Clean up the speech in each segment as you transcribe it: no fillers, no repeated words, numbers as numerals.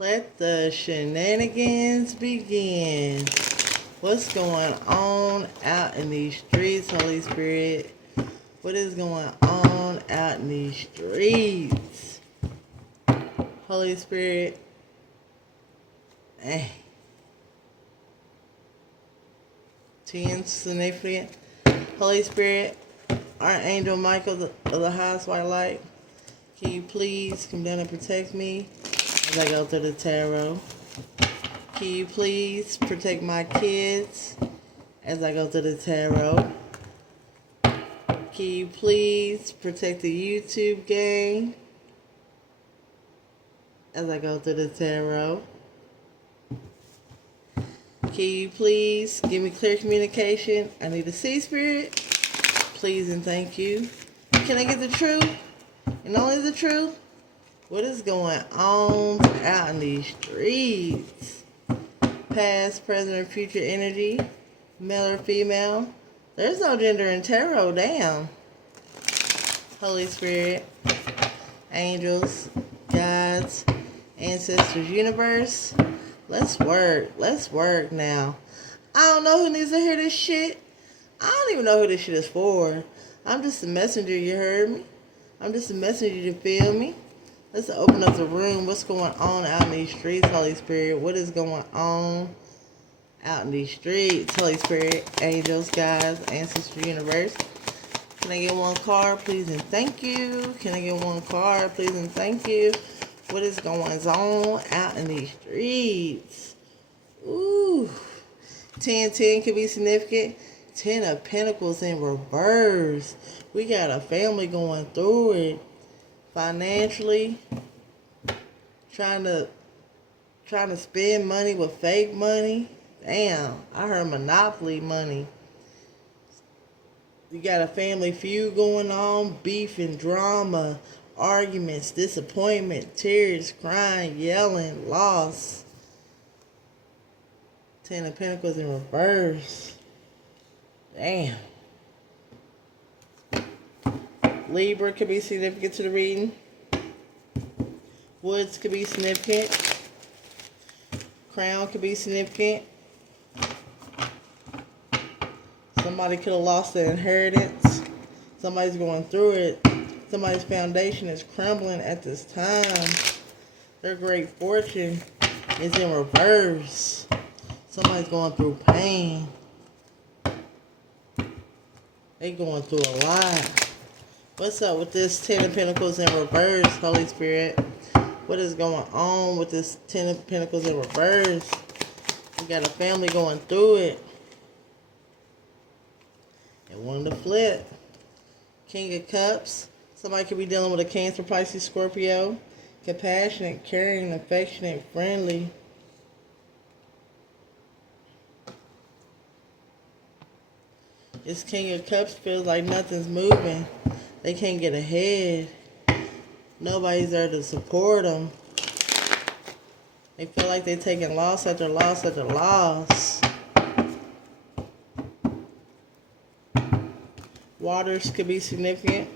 Let the shenanigans begin. What's going on out in these streets, Holy Spirit? What is going on out in these streets? Holy Spirit. Ten significant. Holy Spirit, Archangel Michael of the highest white light, can you please come down and protect me as I go through the tarot? Can you please protect my kids as I go through the tarot? Can you please protect the YouTube gang as I go through the tarot? Can you please give me clear communication? I need to see, Spirit. Please and thank you. Can I get the truth? And only the truth? What is going on out in these streets? Past, present, or future energy, male or female. There's no gender in tarot, damn. Holy Spirit, angels, gods, ancestors, universe. Let's work now. I don't know who needs to hear this shit. I don't even know who this shit is for. I'm just a messenger, you heard me? I'm just a messenger, you feel me? Let's open up the room. What's going on out in these streets, Holy Spirit? What is going on out in these streets, Holy Spirit, angels, guides, ancestral universe? Can I get one card, please and thank you? Can I get one card, please and thank you? What is going on out in these streets? Ooh. 10-10 could be significant. 10 of Pentacles in reverse. We got a family going through it. Financially. Trying to spend money with fake money. Damn, I heard monopoly money. You got a family feud going on. Beef and drama. Arguments, disappointment, tears, crying, yelling, loss. 10 of Pentacles in reverse. Damn. Libra could be significant to the reading. Woods could be significant. Crown could be significant. Somebody could have lost their inheritance. Somebody's going through it. Somebody's foundation is crumbling at this time. Their great fortune is in reverse. Somebody's going through pain. They going through a lot. What's up with this 10 of Pentacles in reverse, Holy Spirit? What is going on with this 10 of Pentacles in reverse? We got a family going through it. And one to flip. King of Cups. Somebody could be dealing with a Cancer, Pisces, Scorpio. Compassionate, caring, affectionate, friendly. This King of Cups feels like nothing's moving. They can't get ahead. Nobody's there to support them. They feel like they're taking loss after loss after loss. Waters could be significant.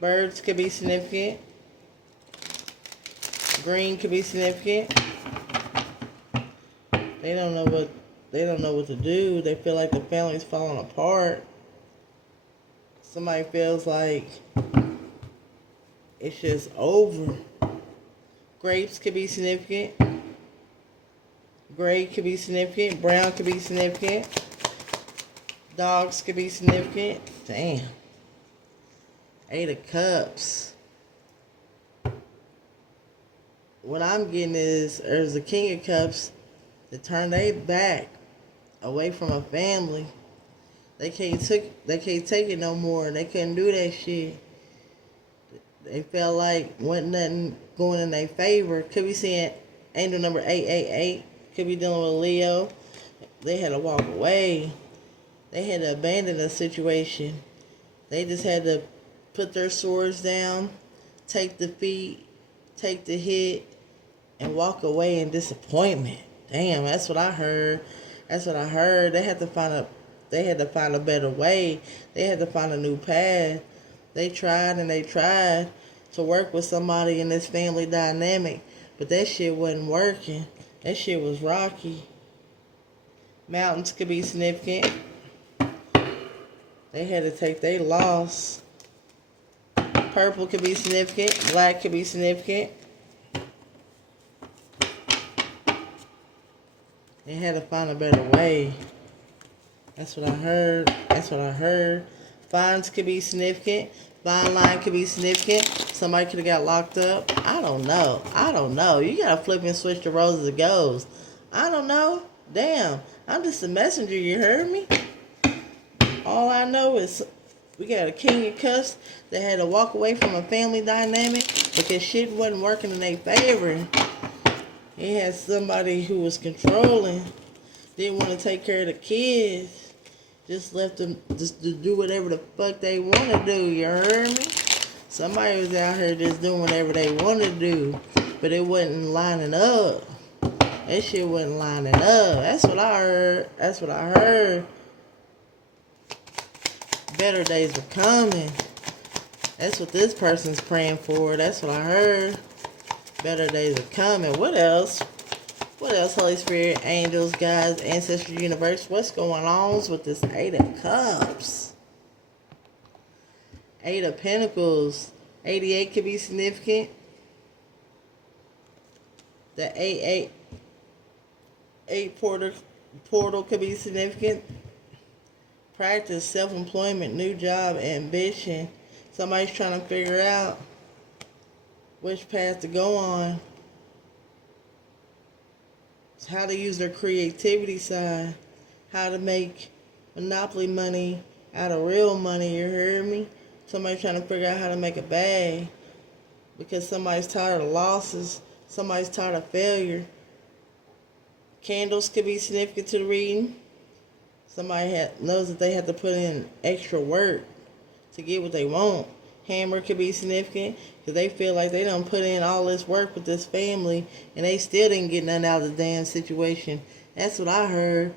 Birds could be significant. Green could be significant. They don't know what to do. They feel like the family's falling apart. Somebody feels like it's just over. Grapes could be significant. Gray could be significant. Brown could be significant. Dogs could be significant. Damn. 8 of Cups. What I'm getting is there's a King of Cups that turn their back away from a family. They can't take it no more. They couldn't do that shit. They felt like wasn't nothing going in their favor. Could be seeing angel number 888. Could be dealing with Leo. They had to walk away. They had to abandon the situation. They just had to put their swords down, take defeat, take the hit, and walk away in disappointment. Damn, that's what I heard. That's what I heard. They had to find a better way. They had to find a new path. They tried and they tried. to work with somebody in this family dynamic, but that shit wasn't working. That shit was rocky. Mountains could be significant. They had to take their loss. Purple could be significant. Black could be significant. They had to find a better way. That's what I heard. That's what I heard. Fines could be significant. Fine line could be significant. Somebody could have got locked up. I don't know. I don't know. You gotta flip and switch the roles as it goes. I don't know. Damn. I'm just a messenger, you heard me? All I know is we got a king of cups that had to walk away from a family dynamic because shit wasn't working in their favor. He had somebody who was controlling, didn't want to take care of the kids, just left them just to do whatever the fuck they want to do, you heard me? Somebody was out here just doing whatever they want to do, but it wasn't lining up. That shit wasn't lining up. That's what I heard. That's what I heard. Better days are coming. That's what this person's praying for. That's what I heard. Better days are coming. What else? What else, Holy Spirit, angels, guides, ancestral universe? What's going on with this Eight of Cups? Eight of Pentacles. 88 could be significant. The 8 portal could be significant. Practice, self-employment, new job, ambition. Somebody's trying to figure out which path to go on. It's how to use their creativity side. How to make monopoly money out of real money, you heard me? Somebody's trying to figure out how to make a bag. Because somebody's tired of losses. Somebody's tired of failure. Candles could be significant to the reading. Somebody knows that they have to put in extra work to get what they want. Hammer could be significant because they feel like they done put in all this work with this family and they still didn't get nothing out of the damn situation. That's what I heard.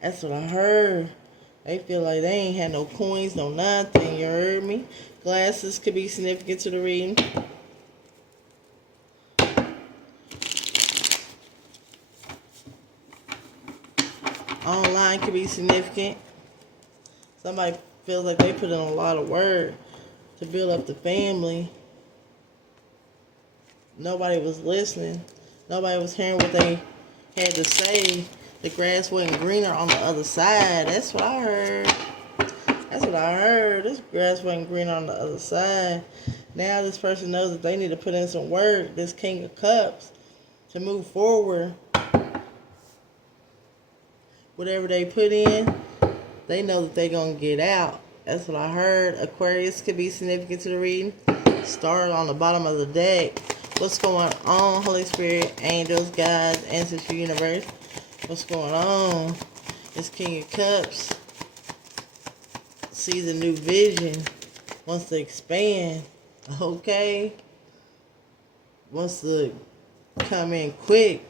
That's what I heard. They feel like they ain't had no coins, no nothing. You heard me? Glasses could be significant to the reading. Online could be significant. Somebody feels like they put in a lot of work to build up the family. Nobody was listening. Nobody was hearing what they had to say. The grass wasn't greener on the other side. That's what I heard. That's what I heard. This grass wasn't greener on the other side. Now this person knows that they need to put in some work, this King of Cups, to move forward. Whatever they put in, they know that they're going to get out. That's what I heard. Aquarius could be significant to the reading. Star on the bottom of the deck. What's going on, Holy Spirit, angels, guides, ancestral universe? What's going on? This King of Cups sees a new vision. Wants to expand. Okay? Wants to come in quick.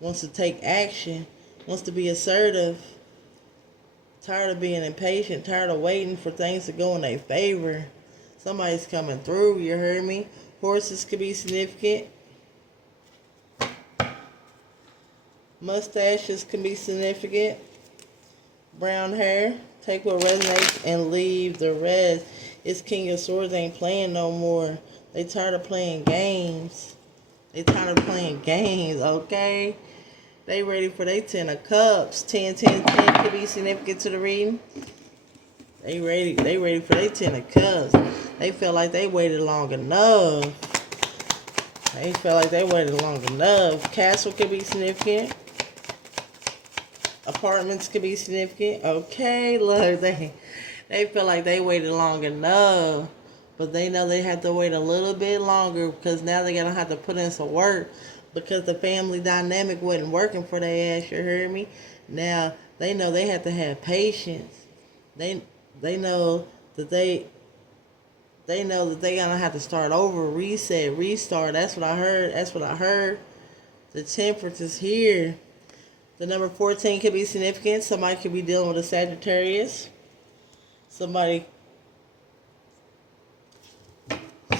Wants to take action. Wants to be assertive. Tired of being impatient. Tired of waiting for things to go in their favor. Somebody's coming through. You heard me? Horses could be significant. Mustaches can be significant. Brown hair. Take what resonates and leave the rest. It's King of Swords ain't playing no more. They tired of playing games. They tired of playing games, okay? They ready for their 10 of Cups. 10, 10, 10 could be significant to the reading. They ready for their 10 of Cups. They feel like they waited long enough. They feel like they waited long enough. Castle could be significant. Apartments could be significant. Okay, look, they feel like they waited long enough. But they know they have to wait a little bit longer because now they're going to have to put in some work. Because the family dynamic wasn't working for their ass, you heard me? Now, they know they have to have patience. They know that they're gonna have to start over, reset, restart. That's what I heard. That's what I heard. The Temperance is here. The number 14 could be significant. Somebody could be dealing with a Sagittarius. Somebody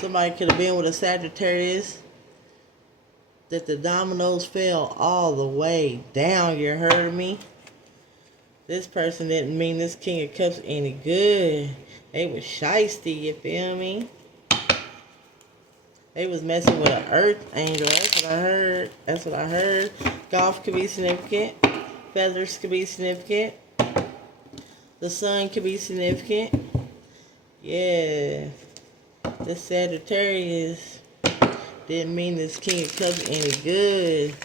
Somebody could have been with a Sagittarius that the dominoes fell all the way down. You heard me? This person didn't mean this King of Cups any good. They was shiesty, you feel me? They was messing with an earth angel. That's what I heard. That's what I heard. Golf could be significant. Feathers could be significant. The sun could be significant. Yeah. This Sagittarius didn't mean this King of Cups any good.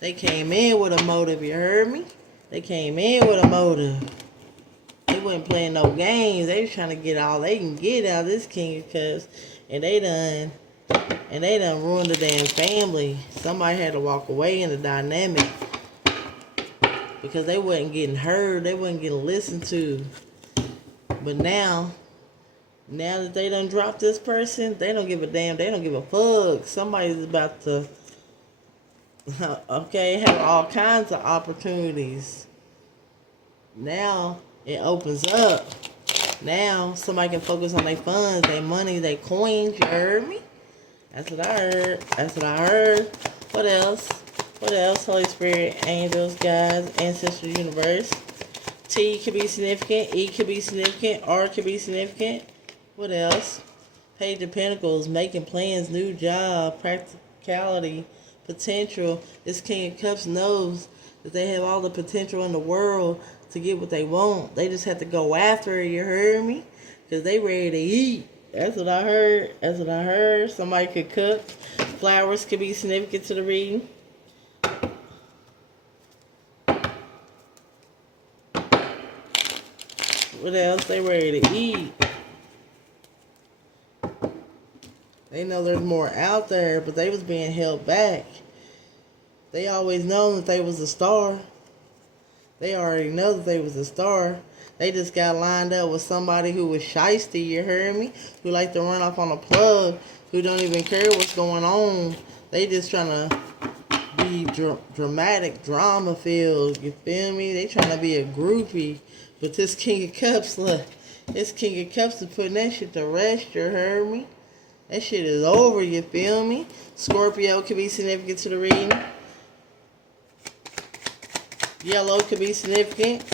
They came in with a motive, you heard me? They came in with a motive. They wasn't playing no games. They was trying to get all they can get out of this King of Cups. And they done ruined the damn family. Somebody had to walk away in the dynamic. Because they wasn't getting heard. They wasn't getting listened to. But now that they done dropped this person, they don't give a damn. They don't give a fuck. Somebody's about to okay, have all kinds of opportunities. Now it opens up. Now somebody can focus on their funds, their money, their coins. You heard me? That's what I heard. That's what I heard. What else? What else? Holy Spirit, angels, guides, ancestral universe. T could be significant. E could be significant. R could be significant. What else? Page of Pentacles, making plans, new job, practicality, potential. This King of Cups knows that they have all the potential in the world to get what they want. They just have to go after it, you heard me? Because they ready to eat. That's what I heard. That's what I heard. Somebody could cook. Flowers could be significant to the reading. What else? They ready to eat. They know there's more out there, but they was being held back. They always known that they was a star. They already know that they was a star. They just got lined up with somebody who was shiesty, you heard me? Who like to run off on a plug, who don't even care what's going on. They just trying to be dramatic, drama-filled, you feel me? They trying to be a groupie. But this King of Cups, look, this King of Cups is putting that shit to rest, you heard me? That shit is over, you feel me? Scorpio could be significant to the reading. Yellow could be significant.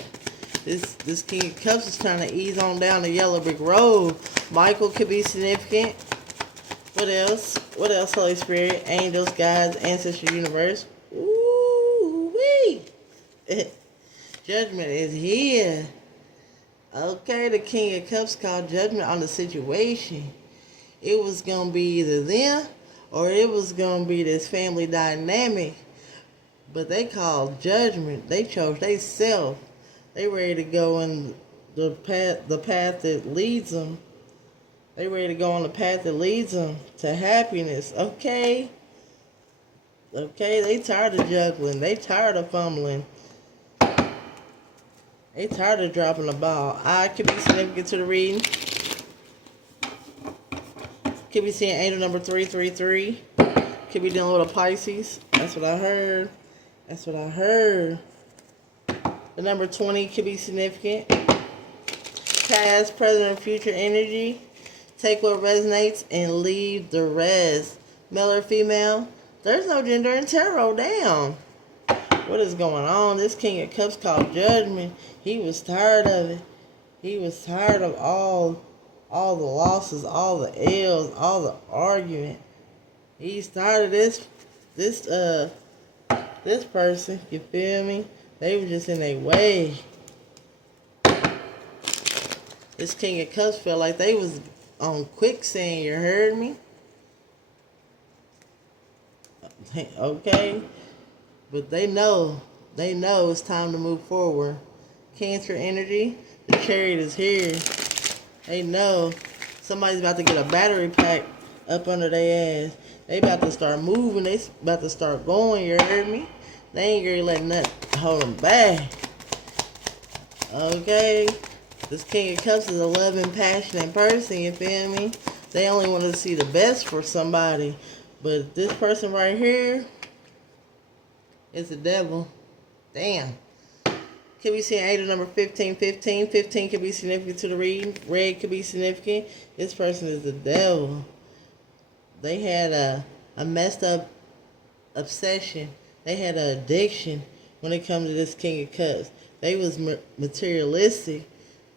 This King of Cups is trying to ease on down the yellow brick road. Michael could be significant. What else? What else, Holy Spirit? Angels, guides, ancestral universe. Ooh-wee. Judgment is here. Okay, the King of Cups called judgment on the situation. It was going to be either them or it was going to be this family dynamic. But they called judgment. They chose they self. They ready to go in the path that leads them. They ready to go on the path that leads them to happiness. Okay? Okay, they tired of juggling. They tired of fumbling. They tired of dropping the ball. I could be significant to the reading. Could be seeing angel number 333. Could be dealing with a Pisces. That's what I heard. That's what I heard. The number 20 could be significant. Past, present, and future energy. Take what resonates and leave the rest. Male or female? There's no gender in tarot. Damn. What is going on? This King of Cups called judgment. He was tired of it. He was tired of all the losses, all the L's, all the argument. He's tired of this person, you feel me? They were just in their way. This King of Cups felt like they was on quicksand, you heard me? Okay? But they know it's time to move forward. Cancer energy, the Chariot is here. They know somebody's about to get a battery pack up under their ass. They about to start moving. They about to start going. You heard me? They ain't gonna let nothing hold them back. Okay? This King of Cups is a loving, passionate person. You feel me? They only want to see the best for somebody. But this person right here is the devil. Damn. Could be seeing angel number 15. 15 could be significant to the reading. Red could be significant. This person is the devil. They had a messed up obsession. They had an addiction when it comes to this King of Cups. They was materialistic.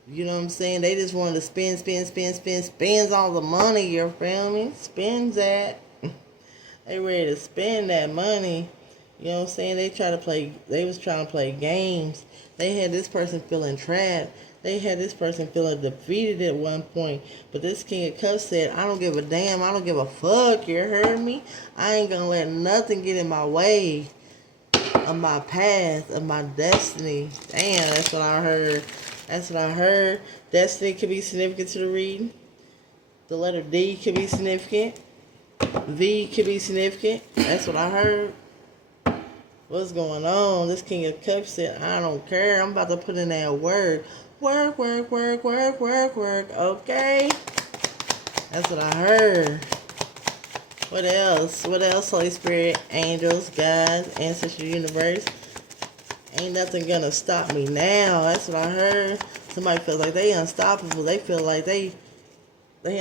You know what I'm saying? They just wanted to spend all the money. You feel me? Spend that. They ready to spend that money. You know what I'm saying? They was trying to play games. They had this person feeling trapped. They had this person feeling defeated at one point. But this King of Cups said, I don't give a damn. I don't give a fuck. You heard me? I ain't gonna let nothing get in my way of my path, of my destiny. Damn, that's what I heard. That's what I heard. Destiny could be significant to the reading. The letter D could be significant. V could be significant. That's what I heard. What's going on? This King of Cups said, I don't care. I'm about to put in that word. Work, work, work, work, work, work. Okay? That's what I heard. What else? What else, Holy Spirit, angels, God, ancestral universe? Ain't nothing gonna stop me now. That's what I heard. Somebody feels like they unstoppable. They feel like they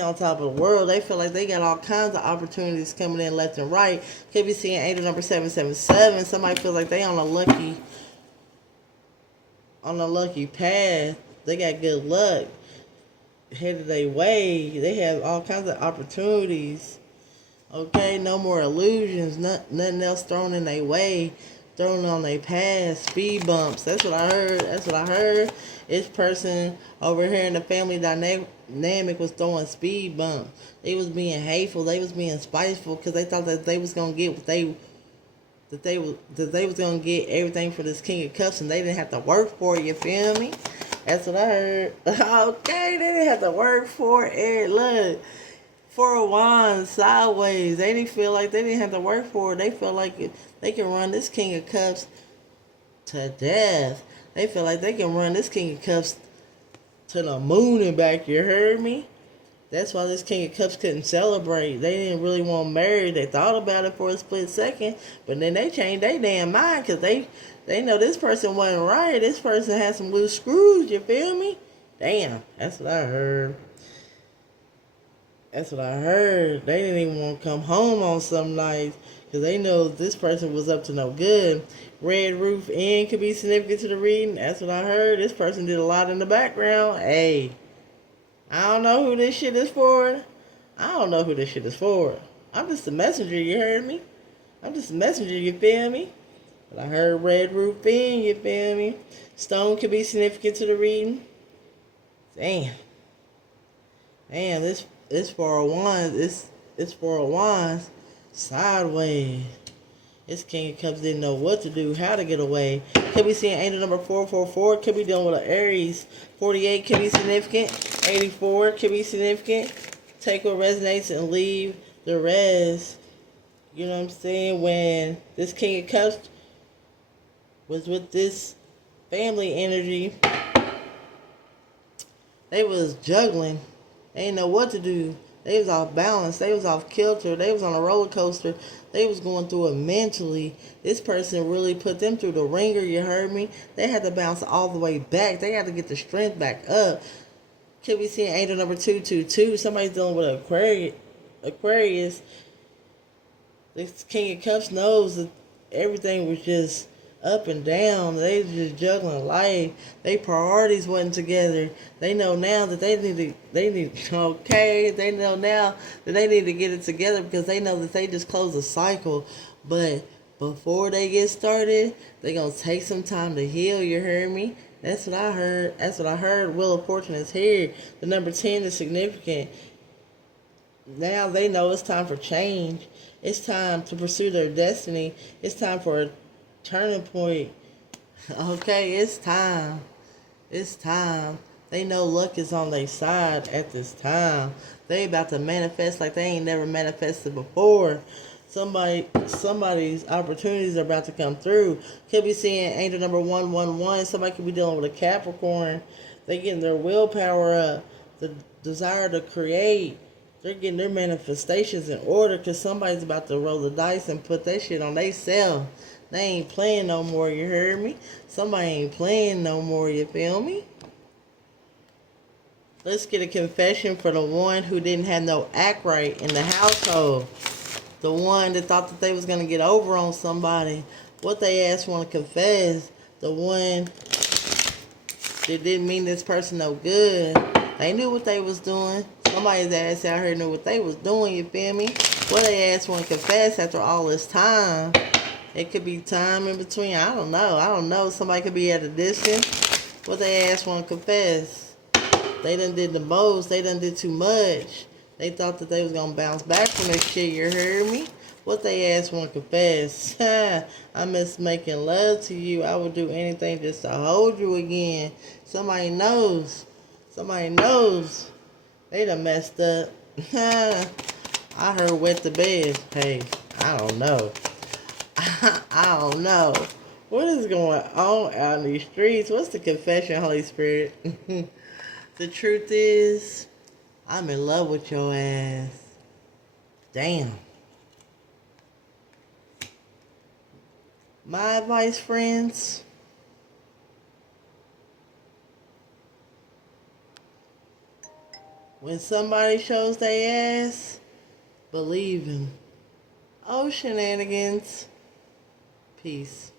on top of the world. They feel like they got all kinds of opportunities coming in left and right. Could be seeing angel number 777. Somebody feels like they on a lucky path. They got good luck headed their way. They have all kinds of opportunities. Okay, no more illusions. Nothing else thrown in their way, thrown on their path. Speed bumps. That's what I heard. That's what I heard. This person over here in the family dynamic was throwing speed bumps. They was being hateful. They was being spiteful because they thought that they was gonna get what they was gonna get everything for this King of Cups, and they didn't have to work for it. You feel me? That's what I heard. Okay, they didn't have to work for it. Look, 4 of Wands sideways. They didn't feel like they didn't have to work for it. They feel like they can run this King of Cups to death. They feel like they can run this King of Cups to the moon and back. You heard me? That's why this King of Cups couldn't celebrate. They didn't really want married. They thought about it for a split second, but then they changed their damn mind because they know this person wasn't right. This person had some loose screws. You feel me? Damn, that's what I heard. That's what I heard. They didn't even want to come home on some nights because they know this person was up to no good. Red roof in could be significant to the reading. That's what I heard. This person did a lot in the background. Hey, I don't know who this shit is for. I don't know who this shit is for. I'm just a messenger, you heard me? I'm just a messenger, you feel me? But I heard red roof in, you feel me? Stone could be significant to the reading. Damn, this 4 of Wands, it's 4 of Wands sideways. This King of Cups didn't know what to do, how to get away. Could be seeing angel number 444. Could be dealing with an Aries. 48 could be significant. 84 could be significant. Take what resonates and leave the rest. You know what I'm saying? When this King of Cups was with this family energy, they was juggling. They didn't know what to do. They was off balance. They was off kilter. They was on a roller coaster. They was going through it mentally. This person really put them through the ringer, you heard me? They had to bounce all the way back. They had to get the strength back up. Could be seeing angel number 222. Somebody's dealing with an Aquarius. This King of Cups knows that everything was just up and down. They was just juggling life. They priorities wasn't together. They know now that they know now that they need to get it together because they know that they just closed a cycle. But before they get started, they gonna take some time to heal, you heard me? That's what I heard. That's what I heard. Wheel of Fortune is here. The number 10 is significant. Now they know it's time for change. It's time to pursue their destiny. It's time for a turning point. Okay, it's time. It's time. They know luck is on their side at this time. They about to manifest like they ain't never manifested before. Somebody's opportunities are about to come through. Could be seeing angel number 111. Somebody could be dealing with a Capricorn. They getting their willpower up. The desire to create. They're getting their manifestations in order because somebody's about to roll the dice and put that shit on themselves. They ain't playing no more, you heard me? Somebody ain't playing no more, you feel me? Let's get a confession for the one who didn't have no act right in the household. The one that thought that they was going to get over on somebody. What they asked want to confess. The one that didn't mean this person no good. They knew what they was doing. Somebody's ass out here knew what they was doing, you feel me? What they asked want to confess after all this time. It could be time in between. I don't know. Somebody could be at a distance. What they asked want to confess. They done did the most. They done did too much. They thought that they was going to bounce back from this shit. You heard me? What they asked want to confess. I miss making love to you. I would do anything just to hold you again. Somebody knows. Somebody knows. They done messed up. I heard wet the bed. Hey, I don't know. I don't know. What is going on out in these streets? What's the confession, Holy Spirit? The truth is, I'm in love with your ass. Damn. My advice, friends, when somebody shows their ass, believe him. Oh, shenanigans. Peace.